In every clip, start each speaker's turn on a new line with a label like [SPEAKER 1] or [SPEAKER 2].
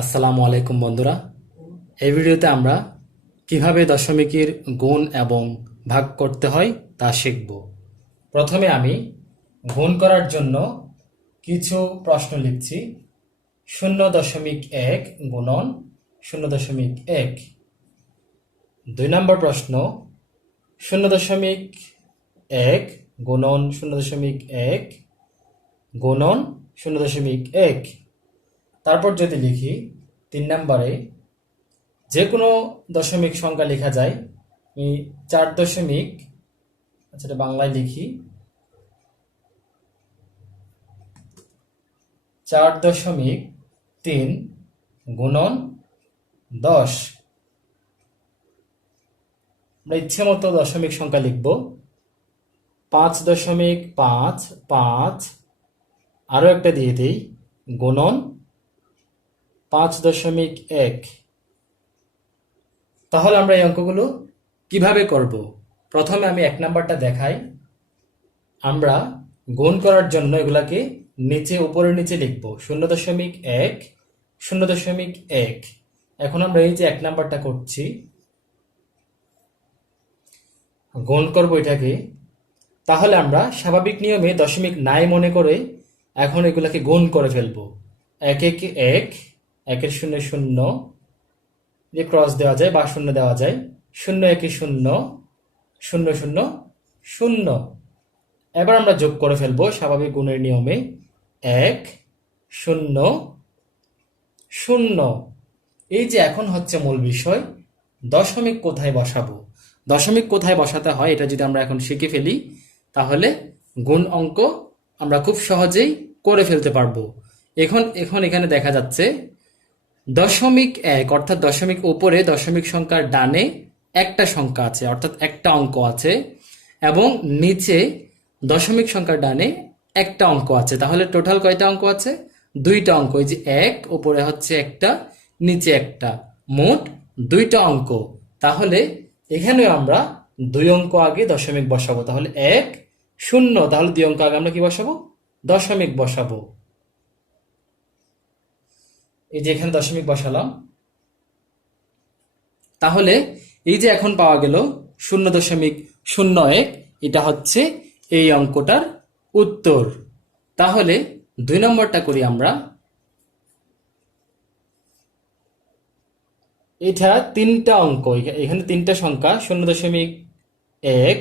[SPEAKER 1] আসসালামু আলাইকুম বন্ধুরা। এই ভিডিওতে আমরা কীভাবে দশমিকের গুণ এবং ভাগ করতে হয় তা শিখব। প্রথমে আমি গুণ করার জন্য কিছু প্রশ্ন লিখছি। শূন্য দশমিক এক গুণন শূন্য দশমিক এক। দুই নম্বর প্রশ্ন, শূন্য দশমিক এক গুণন শূন্য দশমিক এক গুণন শূন্য দশমিক এক। তারপর যদি লিখি, তিন নম্বরে যে কোনো দশমিক সংখ্যা লেখা যায়, আমি চার দশমিক আচ্ছা বাংলায় লিখি, চার দশমিক তিন গুণন দশ। আমরা ইচ্ছে মতো দশমিক সংখ্যা লিখব। পাঁচ দশমিক পাঁচ পাঁচ, আরও একটা দিয়ে দিই, গুণন পাঁচ দশমিক এক। তাহলে আমরা এই অঙ্কগুলো কীভাবে করব? প্রথমে আমি এক নাম্বারটা দেখাই। আমরা গুণ করার জন্য এগুলাকে নিচে উপরে নিচে লিখব। শূন্য দশমিক এক, শূন্য দশমিক এক। এখন আমরা এই যে এক নাম্বারটা করছি, গুণ করব এটাকে। তাহলে আমরা স্বাভাবিক নিয়মে দশমিক নাই মনে করে এখন এগুলাকে গুণ করে ফেলব। এক এক এক একের শূন্য শূন্য দিয়ে ক্রস দেওয়া যায় বা শূন্য দেওয়া যায়। শূন্য একে শূন্য শূন্য শূন্য শূন্য। এবার আমরা যোগ করে ফেলব স্বাভাবিক গুণের নিয়মে। এক, শূন্য শূন্য। এই যে এখন হচ্ছে মূল বিষয়, দশমিক কোথায় বসাবো? দশমিক কোথায় বসাতে হয় এটা যদি আমরা এখন শিখে ফেলি, তাহলে গুণ অঙ্ক আমরা খুব সহজেই করে ফেলতে পারব। এখন এখন এখানে দেখা যাচ্ছে দশমিক এক, অর্থাৎ দশমিক উপরে দশমিক সংখ্যার ডানে একটা সংখ্যা আছে, অর্থাৎ একটা অঙ্ক আছে, এবং নিচে দশমিক সংখ্যার ডানে একটা অঙ্ক আছে। তাহলে টোটাল কয়টা অঙ্ক আছে? দুইটা অঙ্ক, এই যে এক, উপরে হচ্ছে একটা, নিচে একটা, মোট দুইটা অঙ্ক। তাহলে এখানে আমরা দুই অঙ্ক আগে দশমিক বসাবো। তাহলে এক, শূন্য, তাহলে দুই অঙ্ক আগে আমরা কি বসাবো? দশমিক বসাবো। এই যে এখানে দশমিক বসালাম। তাহলে এই যে এখন পাওয়া গেল শূন্য দশমিক শূন্য এক, এটা হচ্ছে এই অঙ্কটার উত্তর। তাহলে দুই নম্বরটা করি আমরা। এটা তিনটা অঙ্ক এখানে তিনটা সংখ্যা, শূন্য দশমিক এক,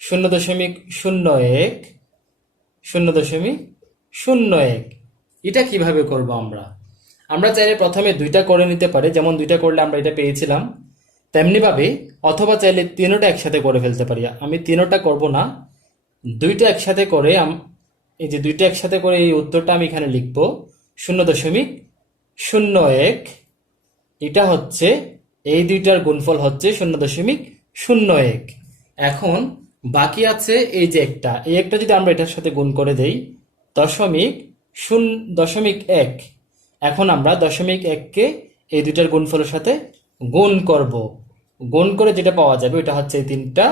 [SPEAKER 1] শূন্য দশমিক শূন্য এক, শূন্য দশমিক শূন্য এক। এটা কীভাবে করব আমরা? আমরা চাইলে প্রথমে দুইটা করে নিতে পারি, যেমন দুইটা করলে আমরা এটা পেয়েছিলাম। তেমনিভাবে অথবা চাইলে তিনোটা একসাথে করে ফেলতে পারি। আমি তিনোটা করব না, দুইটা একসাথে করে এই যে দুইটা একসাথে করে এই উত্তরটা আমি এখানে লিখব। শূন্য দশমিক শূন্য এক, এটা হচ্ছে, এই দুইটার গুণফল হচ্ছে শূন্য দশমিক শূন্য এক। এখন বাকি আছে এই যে একটা, এই একটা যদি আমরা এটার সাথে গুণ করে দেই, দশমিক শূন্য দশমিক এক। এখন আমরা দশমিক এককে এই দুইটার গুণফলের সাথে গুণ করব। গুণ করে যেটা পাওয়া যাবে ওইটা হচ্ছে এই তিনটা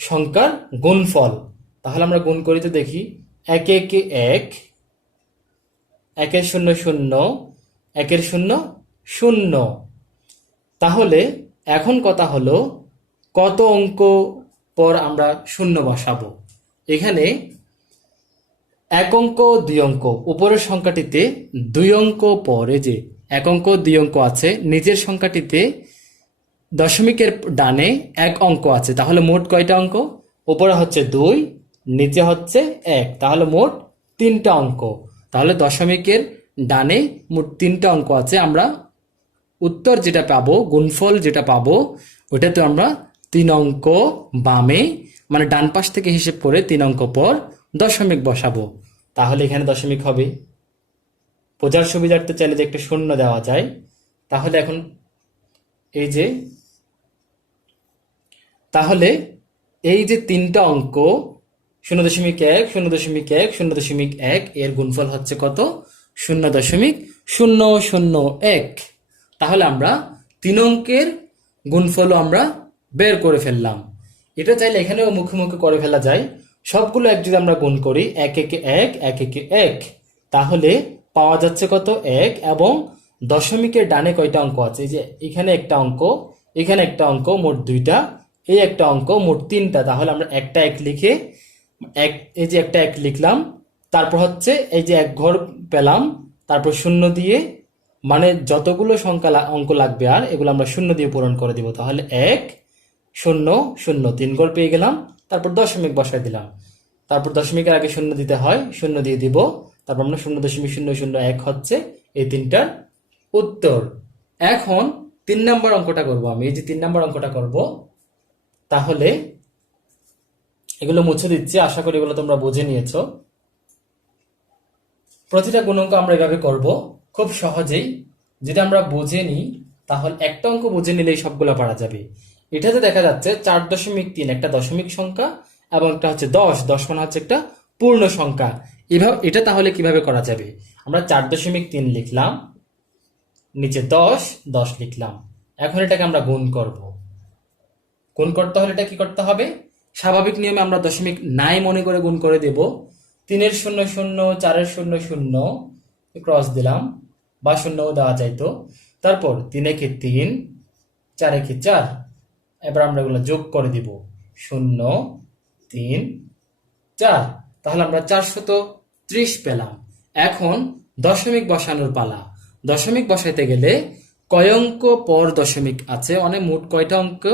[SPEAKER 1] সংখ্যার গুণফল। তাহলে আমরা গুণ করি তো দেখি, এক একে এক, একের শূন্য শূন্য, একের শূন্য শূন্য। তাহলে এখন কথা হলো, কত অঙ্ক পর আমরা শূন্য বসাবো? এখানে এক অঙ্ক, দুই অঙ্ক। উপরের সংখ্যাটিতে দুই অঙ্ক পরে যে এক অঙ্ক, দুই অঙ্ক আছে নিজের সংখ্যাটিতে দশমিকের ডানে এক অঙ্ক আছে। তাহলে মোট কয়টা অঙ্ক? উপরে হচ্ছে দুই, নিচে হচ্ছে এক। তাহলে মোট তিনটা অঙ্ক। তাহলে দশমিকের ডানে মোট তিনটা অঙ্ক আছে। আমরা উত্তর যেটা পাবো, গুণফল যেটা পাবো, ওটাতে আমরা তিন অঙ্ক বামে মানে ডান পাশ থেকে হিসেব করে তিন অঙ্ক পর দশমিক বসাবো। তাহলে এখানে দশমিক হবে। বোঝার সুবিধার্থে চাইলে যে একটা শূন্য দেওয়া যায়, তাহলে এখন এই যে, তাহলে এই যে তিনটা অঙ্ক, শূন্য দশমিক এক, শূন্য দশমিক এক, শূন্য দশমিক এক, এর গুণফল হচ্ছে কত? শূন্য দশমিক শূন্য শূন্য এক। তাহলে আমরা তিন অঙ্কের গুণফলও আমরা বের করে ফেললাম। এটা চাইলে এখানেও মুখে মুখে করে ফেলা যায়। সবগুলো এক যদি আমরা গুণ করি, এক, একে, এক এক, একে, এক, তাহলে পাওয়া যাচ্ছে কত? এক এবং দশমিকের ডানে কয়টা অঙ্ক আছে? যে এখানে একটা অঙ্ক, এখানে একটা অঙ্ক, মোট দুইটা, এই একটা অঙ্ক, মোট তিনটা। তাহলে আমরা একটা এক লিখে, এক, এই যে একটা এক লিখলাম, তারপর হচ্ছে এই যে এক ঘর পেলাম, তারপর শূন্য দিয়ে মানে যতগুলো সংখ্যা অঙ্ক লাগবে আর, এগুলো আমরা শূন্য দিয়ে পূরণ করে দিব। তাহলে এক, শূন্য শূন্য, তিন ঘর পেয়ে গেলাম। তারপর দশমিক বসায় দিলাম। তারপর দশমিকের আগে শূন্য দিতে হয়, শূন্য দিয়ে দিব। তারপর আমরা শূন্য দশমিক শূন্য শূন্য এক হচ্ছে এই তিনটার উত্তর। এখন তিন নম্বর অঙ্কটা করব আমি। এই যে তিন নম্বর অঙ্কটা করব, তাহলে এগুলো মুছে দিচ্ছি। আশা করি এগুলো তোমরা বুঝে নিয়েছো। প্রতিটা গুণাঙ্ক আমরা এভাবে করব। খুব সহজেই যদি আমরা বুঝে নিই, তাহলে একটা অঙ্ক বুঝে নিলেই সবগুলো পারা যাবে। এটাতে দেখা যাচ্ছে চার দশমিক তিন একটা দশমিক সংখ্যা এবং একটা হচ্ছে দশ দশ মানে হচ্ছে একটা পূর্ণ সংখ্যা। এভাবে এটা তাহলে কীভাবে করা যাবে? আমরা চার দশমিক তিন লিখলাম, নিচে দশ দশ লিখলাম। এখন এটাকে আমরা গুণ করব। গুণ করতে হলে এটা কি করতে হবে? স্বাভাবিক নিয়মে আমরা দশমিক নাই মনে করে গুণ করে দেব। তিনের শূন্য শূন্য, চারের শূন্য শূন্য ক্রস দিলাম, বা শূন্যও দেওয়া যাইতো। তারপর তিনে কে তিন চারে কে চার। এবার আমরা এগুলো যোগ করে দিব শূন্য, তিন, চার। তাহলে আমরা চারশত ত্রিশ পেলাম। এখন দশমিক বসানোর পালা। দশমিক বসাইতে গেলে কয় অঙ্ক পর দশমিক আছে? অনেক মোট কয়টা অঙ্ক?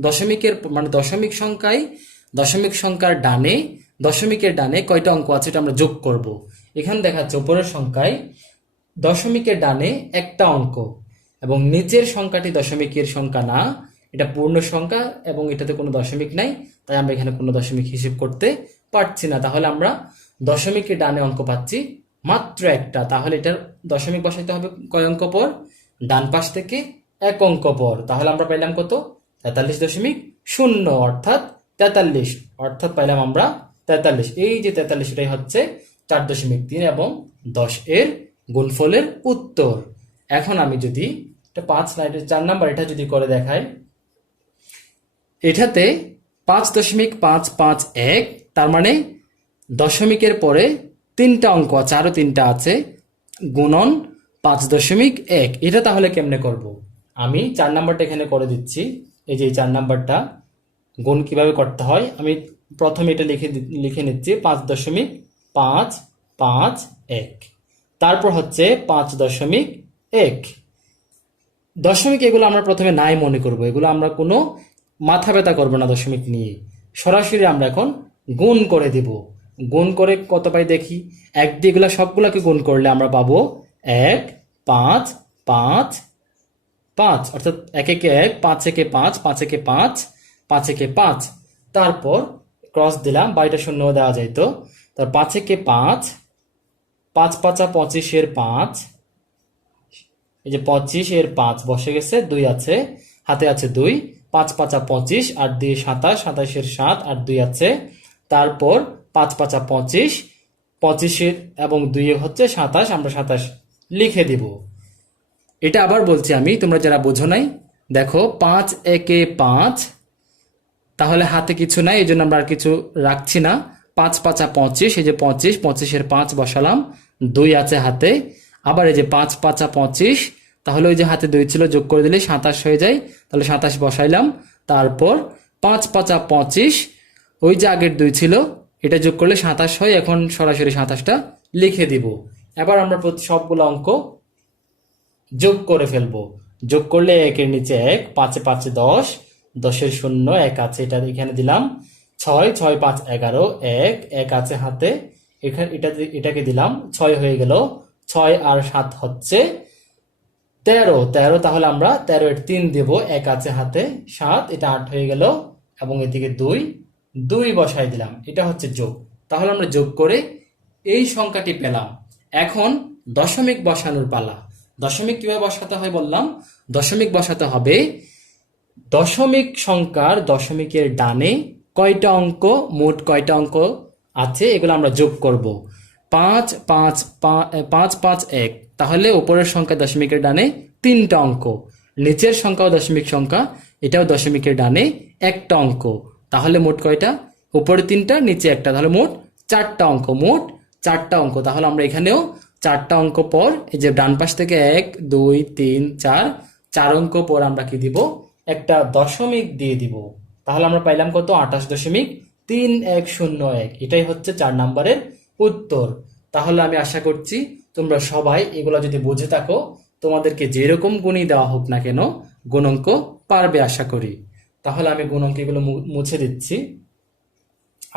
[SPEAKER 1] দশমিকের মানে দশমিক সংখ্যায় দশমিক সংখ্যার ডানে দশমিকের ডানে কয়টা অঙ্ক আছে এটা আমরা যোগ করব। এখানে দেখাচ্ছে উপরের সংখ্যায় দশমিকের ডানে একটা অঙ্ক এবং নিচের সংখ্যাটি দশমিকের সংখ্যা না। এটা পূর্ণ সংখ্যা এবং এটাতে কোনো দশমিক নাই, তাই আমরা এখানে কোনো দশমিক হিসেব করতে পারছি না। তাহলে আমরা দশমিকের ডানে অঙ্ক পাচ্ছি, মাত্র একটা। তাহলে এটার দশমিক বসাইতে হবে কয় অঙ্ক পর? ডান পাশ থেকে এক অঙ্ক পর। তাহলে আমরা পাইলাম কত? তেতাল্লিশ দশমিক শূন্য, অর্থাৎ তেতাল্লিশ। অর্থাৎ পাইলাম আমরা তেতাল্লিশ। এই যে তেতাল্লিশ, এটাই হচ্ছে চার দশমিক তিন এবং দশ এর গুণফলের উত্তর। এখন আমি যদি এটা পাঁচ নাইটের চার নাম্বার, এটা যদি করে দেখাই এটাতে পাঁচ দশমিক পাঁচ পাঁচ এক, তার মানে দশমিকের পরে তিনটা অঙ্ক আছে আরও তিনটা আছে, গুণন পাঁচ দশমিক এক। এটা তাহলে কেমনে করব? আমি চার নাম্বারটা এখানে করে দিচ্ছি। এই যে চার নাম্বারটা, গুণ কীভাবে করতে হয়? আমি প্রথমে এটা লিখে লিখে নিচ্ছি, পাঁচ দশমিক পাঁচ পাঁচ এক। তারপর হচ্ছে পাঁচ দশমিক এক। দশমিক এগুলো আমরা প্রথমে নাই মনে করব। এগুলো আমরা কোনো মাথা ব্যথা করব না দশমিক নিয়ে। সরাসরি আমরা এখন গুণ করে দিব। গুণ করে কত পাই দেখি? এক দিয়ে এগুলো সবগুলোকে গুণ করলে আমরা পাবো এক, পাঁচ পাঁচ পাঁচ। অর্থাৎ এক একে এক, পাঁচ একে পাঁচ পাঁচ একে পাঁচ পাঁচ একে পাঁচ। তারপর ক্রস দিলাম, বাড়িটা শূন্য দেওয়া যাইতো তার পাঁচ একে পাঁচ পাঁচ পাঁচা পঁচিশের পাঁচ। এই যে পঁচিশ এর পাঁচ বসে গেছে, দুই আছে, হাতে আছে দুই। পাঁচ পাঁচা পঁচিশ আর দুই সাতাশ, সাতাশের সাত আর দুই আছে। তারপর পাঁচ পাঁচা পঁচিশ, পঁচিশের এবং দুই হচ্ছে সাতাশ, আমরা সাতাশ লিখে দিব। এটা আবার বলছি আমি, তোমরা যারা বোঝো নাই, দেখো পাঁচ একে পাঁচ, তাহলে হাতে কিছু নাই এই জন্য আমরা আর কিছু রাখছি না। পাঁচ পাঁচা পঁচিশ, এই যে পঁচিশ, পঁচিশের পাঁচ বসালাম, দুই আছে হাতে। আবার এই যে পাঁচ পাঁচা পঁচিশ তাহলে ওই যে হাতে দুই ছিল, যোগ করে দিলে সাতাশ হয়ে যায়। তাহলে সাতাশ বসাইলাম। তারপর পাঁচ পাঁচা পঁচিশ, ওই যে আগের দুই ছিল, এটা যোগ করলে সাতাশ হয়, এখন সরাসরি সাতাশটা লিখে দিব। এবার আমরা প্রতি সবগুলো অঙ্ক যোগ করে ফেলব। যোগ করলে একের নিচে এক, পাঁচে পাঁচে দশ, দশের শূন্য, এক আছে, এটা এখানে দিলাম। ছয় ছয় পাঁচ এগারো, এক এক আছে হাতে, এখানে এটা এটাকে দিলাম, ছয় হয়ে গেল। ছয় আর সাত হচ্ছে তেরো তেরো তাহলে আমরা তেরো এর তিন দেব, এক আছে হাতে, সাত, এটা আট হয়ে গেল, এবং এদিকে দুই দুই বসাই দিলাম, এটা হচ্ছে যোগ। তাহলে আমরা যোগ করে এই সংখ্যাটি পেলাম। এখন দশমিক বসানোর পালা। দশমিক কীভাবে বসাতে হয় বললাম? দশমিক বসাতে হবে দশমিক সংখ্যার দশমিকের ডানে কয়টা অঙ্ক, মোট কয়টা অঙ্ক আছে, এগুলো আমরা যোগ করব। পাঁচ পাঁচ পাঁচ পাঁচ, এক। তাহলে উপরের সংখ্যা দশমিকের ডানে তিনটা অঙ্ক, নিচের সংখ্যাও দশমিক সংখ্যা, এটাও দশমিকের ডানে একটা অঙ্ক। তাহলে মোট কয়টা? উপরে তিনটা, নিচে একটা। তাহলে মোট চারটা অঙ্ক, মোট চারটা অঙ্ক। তাহলে আমরা এখানেও চারটা অঙ্ক পর, এই যে ডান পাশ থেকে এক, দুই, তিন, চার চার অঙ্ক পর আমরা কি দিব? একটা দশমিক দিয়ে দিব। তাহলে আমরা পাইলাম কত? আঠাশ দশমিক তিন এক শূন্য এক। এটাই হচ্ছে চার নাম্বারের উত্তর। তাহলে আমি আশা করছি তোমরা সবাই এগুলো যদি বুঝে থাকো, তোমাদেরকে যেরকম গুণই দেওয়া হোক না কেন, গুণঙ্ক পারবে আশা করি। তাহলে আমি গুণঙ্ক এগুলো মুছে দিচ্ছি।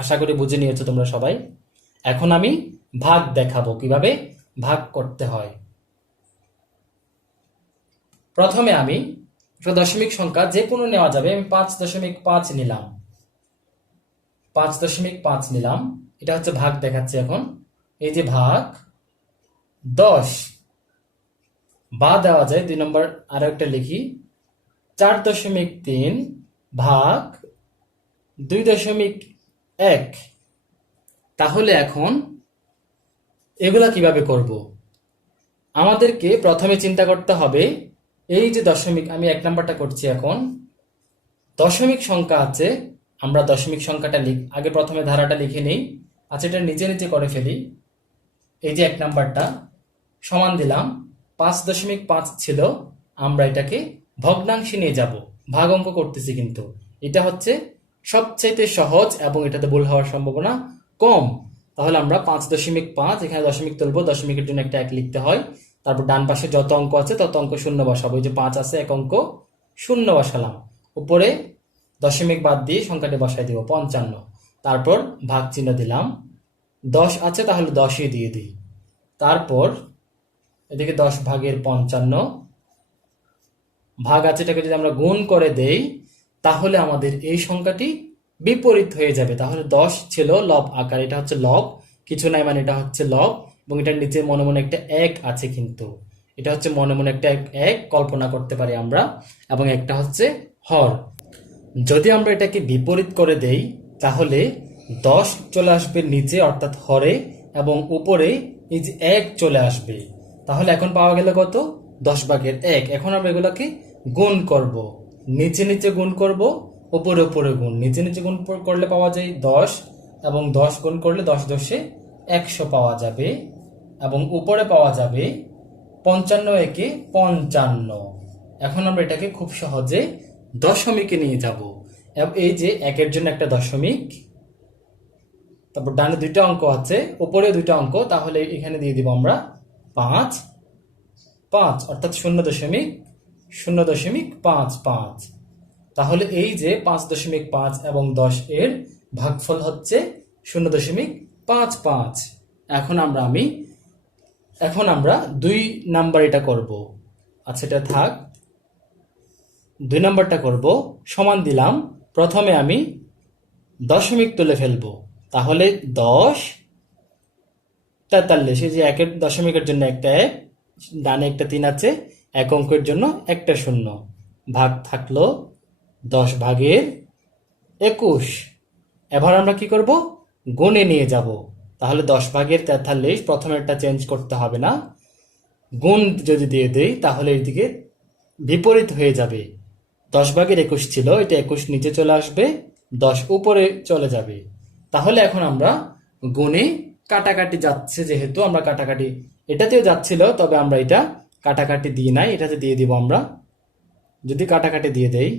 [SPEAKER 1] আশা করি বুঝে নিয়েছো তোমরা সবাই। এখন আমি ভাগ দেখাবো কীভাবে ভাগ করতে হয়। প্রথমে আমি দশমিক সংখ্যা যে কোনো নেওয়া যাবে, আমি পাঁচ দশমিক পাঁচ নিলাম। পাঁচ দশমিক পাঁচ নিলাম। এটা হচ্ছে ভাগ দেখাচ্ছি এখন। এই যে ভাগ দশ। বা দেওয়া যায়, দুই নম্বর আরও একটা লিখি। চার দশমিক তিন ভাগ দুই দশমিক এক। তাহলে এখন এগুলা কীভাবে করব? আমাদেরকে প্রথমে চিন্তা করতে হবে, এই যে দশমিক, আমি এক নাম্বারটা করছি এখন। দশমিক সংখ্যা আছে, আমরা দশমিক সংখ্যাটা লিখ, আগে প্রথমে ধারাটা লিখে নেই। আচ্ছা এটা নিজে নিজে করে ফেলি। এই যে এক নাম্বারটা সমান দিলাম পাঁচ দশমিক পাঁচ ছিল, আমরা এটাকে ভগ্নাংশে নিয়ে যাব। ভাগ অঙ্ক করতেছি কিন্তু। এটা হচ্ছে সবচাইতে সহজ এবং এটাতে ভুল হওয়ার সম্ভাবনা কম। তাহলে আমরা পাঁচ দশমিক পাঁচ, এখানে দশমিক তুলবো, দশমিকের জন্য একটা এক লিখতে হয়। তারপর ডান পাশে যত অঙ্ক আছে তত অঙ্ক শূন্য বসাবো। এই যে পাঁচ আছে, এক অঙ্ক শূন্য বসালাম। উপরে দশমিক বাদ দিয়ে সংখ্যাটি বসাই দিব, পঞ্চান্ন। তারপর ভাগ চিহ্ন দিলাম। দশ আছে, তাহলে দশই দিয়ে দিই। তারপর এদিকে দশ ভাগের পঞ্চান্ন ভাগ আছে এটাকে যদি আমরা গুণ করে দেই, তাহলে আমাদের এই সংখ্যাটি বিপরীত হয়ে যাবে। তাহলে দশ ছিল লব আকার, এটা হচ্ছে লব, কিছু নাই মানে এটা হচ্ছে লব, এবং এটার নিচে মনে মনে একটা এক আছে কিন্তু। এটা হচ্ছে মনে মনে একটা এক- এক কল্পনা করতে পারি আমরা, এবং একটা হচ্ছে হর। যদি আমরা এটাকে বিপরীত করে দেই, তাহলে দশ চলে আসবে নিচে, অর্থাৎ হরে, এবং উপরে এই যে এক চলে আসবে। তাহলে এখন পাওয়া গেল কত? দশ ভাগের এক। এখন আমরা এগুলোকে গুণ করব। নিচে নিচে গুণ করব, উপরে উপরে গুণ। নিচে নিচে গুণ করলে পাওয়া যায় দশ, এবং দশ গুণ করলে দশ দশে একশো পাওয়া যাবে, এবং উপরে পাওয়া যাবে পঞ্চান্ন একে পঞ্চান্ন। এখন আমরা এটাকে খুব সহজে দশমিকে নিয়ে যাব। এই যে একের জন্য একটা দশমিক, তারপর ডানে দুইটা অঙ্ক আছে, উপরে দুইটা অঙ্ক, তাহলে এখানে দিয়ে দিব আমরা পাঁচ পাঁচ, অর্থাৎ শূন্য দশমিক শূন্য দশমিক পাঁচ পাঁচ। তাহলে এই যে পাঁচ দশমিক পাঁচ এবং দশ এর ভাগফল হচ্ছে শূন্য দশমিক পাঁচ পাঁচ। এখন আমরা আমি, এখন আমরা দুই নাম্বার এটা করব। আচ্ছা এটা থাক। দুই নাম্বারটা করব, সমান দিলাম। প্রথমে আমি দশমিক তুলে ফেলব। তাহলে দশ তেতাল্লিশ, এই যে একের দশমিকের জন্য একটা এক, ডানে একটা তিন আছে, এক অঙ্কের জন্য একটা শূন্য। ভাগ থাকল দশ ভাগের একুশ। এবার আমরা কি করব? গুণে নিয়ে যাব। তাহলে দশ ভাগের তেতাল্লিশ, প্রথমেরটা চেঞ্জ করতে হবে না। গুণ যদি দিয়ে দেই, তাহলে এদিকে বিপরীত হয়ে যাবে। দশ ভাগের একুশ ছিল, এটা একুশ নিচে চলে আসবে, দশ উপরে চলে যাবে। তাহলে এখন আমরা গুণে কাটাকাটি যাচ্ছে যেহেতু, আমরা কাটাকাটি এটাতেও যাচ্ছিল, তবে আমরা এটা কাটাকাটি দিই নাই, এটাতে দিয়ে দিব আমরা। যদি কাটাকাটি দিয়ে দেই,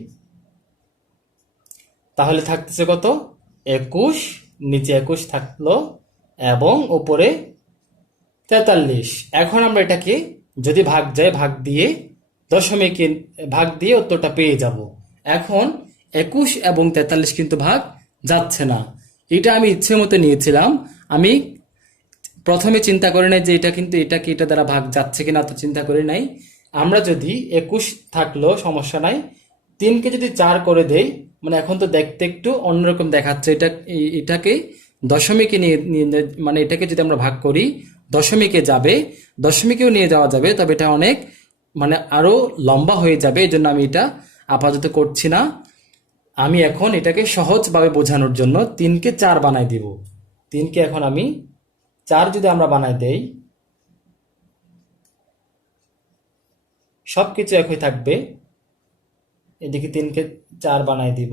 [SPEAKER 1] তাহলে থাকতেছে কত? একুশ, নিচে একুশ থাকল, এবং ওপরে তেতাল্লিশ। এখন আমরা এটাকে যদি ভাগ যায়, ভাগ দিয়ে, দশমিকে ভাগ দিয়ে উত্তরটা পেয়ে যাব। এখন একুশ এবং তেতাল্লিশ কিন্তু ভাগ যাচ্ছে না। এটা আমি ইচ্ছে মতো নিয়েছিলাম। আমি প্রথমে চিন্তা করে নাই যে এটা কিন্তু এটা কি, এটা দ্বারা ভাগ যাচ্ছে কিনা তো চিন্তা করে নাই আমরা যদি একুশ থাকল, সমস্যা নাই। তিনকে যদি চার করে দেই মানে এখন তো দেখতে একটু অন্যরকম দেখাচ্ছে। এটা, এটাকে দশমিকে নিয়ে মানে এটাকে যদি আমরা ভাগ করি, দশমিকে যাবে, দশমিকেও নিয়ে যাওয়া যাবে, তবে এটা অনেক মানে আরও লম্বা হয়ে যাবে এই জন্য আমি এটা আপাতত করছি না। আমি এখন এটাকে সহজভাবে বোঝানোর জন্য তিনকে চার বানাই দিব। তিনকে এখন আমি চার যদি আমরা বানাই দেই সব কিছু একই থাকবে। এদিকে তিনকে চার বানাই দিব,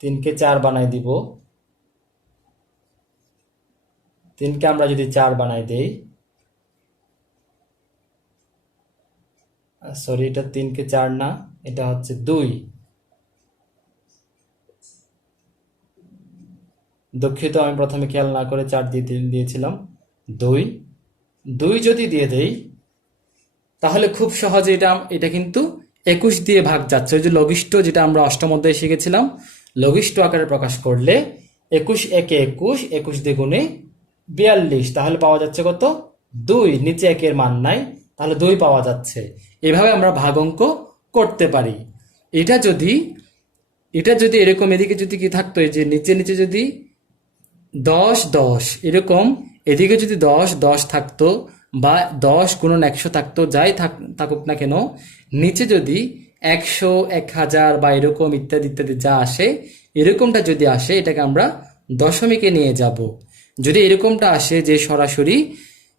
[SPEAKER 1] তিনকে চার বানাই দিব। তিনকে আমরা যদি চার বানাই দেই সরি এটা তিনকে চার না, এটা হচ্ছে দুই। দুঃখিত, আমি প্রথমে খেয়াল না করে চার দিয়ে দিয়ে- দিয়েছিলাম। দুই দুই যদি দিয়ে দেই, তাহলে খুব সহজে এটা এটা কিন্তু একুশ দিয়ে ভাগ যাচ্ছে। ওই যে লঘিষ্ঠ যেটা আমরা অষ্টম অধ্যায়ে শিখেছিলাম, লঘিষ্ঠ আকারে প্রকাশ করলে একুশ একে একুশ একুশ দ্বিগুণে বিয়াল্লিশ, তাহলে পাওয়া যাচ্ছে কত? দুই, নিচে একের মান নাই, তাহলে দুই পাওয়া যাচ্ছে। এভাবে আমরা ভাগ অঙ্ক করতে পারি। এটা যদি এটা যদি এরকম এদিকে যদি কি থাকতো যে নিচে নিচে যদি দশ দশ। এরকম, এদিকে যদি দশ দশ থাকতো বা দশ গুণন একশো থাকতো, যাই থাক, থাকুক না কেন, নিচে যদি একশো, এক হাজার বা এরকম ইত্যাদি ইত্যাদি যা আসে, এরকমটা যদি আসে, এটাকে আমরা দশমিকে নিয়ে যাব। যদি এরকমটা আসে যে সরাসরি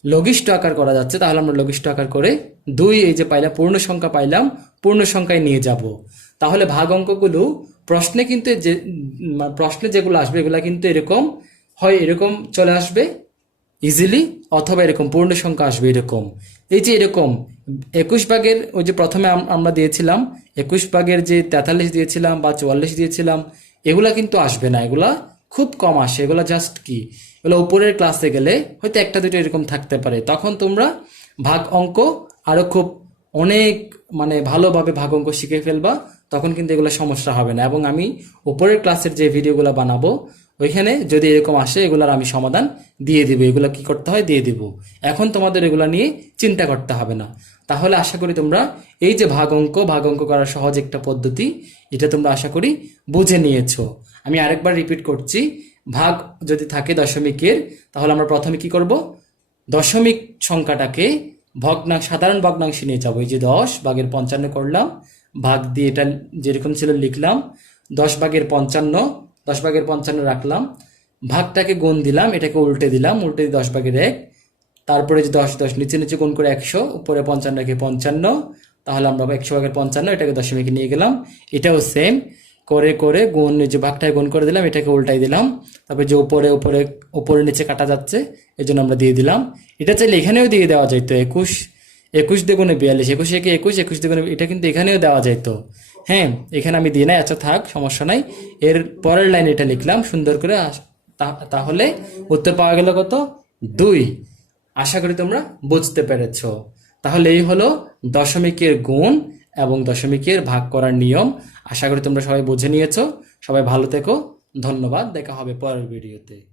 [SPEAKER 1] লঘিষ্ঠ আকার করা যাচ্ছে, তাহলে আমরা লঘিষ্ঠ আকার করে দুই, এই যে পাইলাম, পূর্ণ সংখ্যা পাইলাম, পূর্ণ সংখ্যায় নিয়ে যাব। তাহলে ভাগ অঙ্কগুলো প্রশ্নে কিন্তু যে, প্রশ্নে যেগুলো আসবে, এগুলো কিন্তু এরকম হয় এরকম চলে আসবে ইজিলি অথবা এরকম পূর্ণ সংখ্যা আসবে এরকম। এই যে এরকম, একুশ ভাগের ওই যে প্রথমে আমরা দিয়েছিলাম, একুশ ভাগের যে তেতাল্লিশ দিয়েছিলাম বা চুয়াল্লিশ দিয়েছিলাম, এগুলা কিন্তু আসবে না, এগুলা খুব কম আসে, এগুলা জাস্ট কি? এগুলো উপরের ক্লাসে গেলে হয়তো একটা দুটো এরকম থাকতে পারে। তখন তোমরা ভাগ অঙ্ক আরও খুব অনেক মানে ভালোভাবে ভাগ অঙ্ক শিখে ফেলবা, তখন কিন্তু এগুলো সমস্যা হবে না। এবং আমি উপরের ক্লাসের যে ভিডিওগুলো বানাবো ওইখানে যদি এরকম আসে, এগুলার আমি সমাধান দিয়ে দিব। এগুলো কি করতে হয়? দিয়ে দিব। এখন তোমাদের এগুলো নিয়ে চিন্তা করতে হবে না। তাহলে আশা করি তোমরা এই যে ভাগ অঙ্ক ভাগ অঙ্ক করার সহজ একটা পদ্ধতি, এটা তোমরা আশা করি বুঝে নিয়েছো। আমি আরেকবার রিপিট করছি। ভাগ যদি থাকে দশমিকের, তাহলে আমরা প্রথমে কি করব? দশমিক সংখ্যাটাকে ভগ্নাংশ, সাধারণ ভগ্নাংশে নিয়ে যাব। এই যে দশ ভাগের পঞ্চান্ন করলাম। ভাগ দিয়ে এটা যেরকম ছিল লিখলাম। দশ ভাগের পঞ্চান্ন দশ ভাগের পঞ্চান্ন রাখলাম। ভাগটাকে গুণ দিলাম, এটাকে উল্টে দিলাম, উল্টে দিয়ে দশ ভাগের এক। তারপরে যে দশ দশ, নিচে নিচে গুণ করে একশো, উপরে পঞ্চান্ন রেখে পঞ্চান্ন। তাহলে আমরা একশো ভাগের পঞ্চান্ন, এটাকে দশমিকে নিয়ে গেলাম। এটাও সেম করে করে গুণ যে ভাগটায় গুণ করে দিলাম, এটাকে উল্টাই দিলাম। তারপরে যে উপরে উপরে উপরে, নিচে কাটা যাচ্ছে এই জন্য আমরা দিয়ে দিলাম। এটা চাইলে এখানেও দিয়ে দেওয়া যাইতো, একুশ। একুশ দ্বিগুণে বিয়াল্লিশ, একুশ একে একুশ একুশ দ্বিগুণে এটা কিন্তু এখানেও দেওয়া যাইতো হ্যাঁ এখানে আমি দিই নাই আচ্ছা থাক, সমস্যা নাই। এর পরের লাইন এটা লিখলাম, সুন্দর করে তা- তাহলে উত্তর পাওয়া গেল কত? দুই। আশা করি তোমরা বুঝতে পেরেছ। তাহলে এই হলো দশমিকের গুণ এবং দশমিকের ভাগ করার নিয়ম। আশা করি তোমরা সবাই বুঝে নিয়েছো। সবাই ভালো থেকো। ধন্যবাদ। দেখা হবে পরের ভিডিওতে।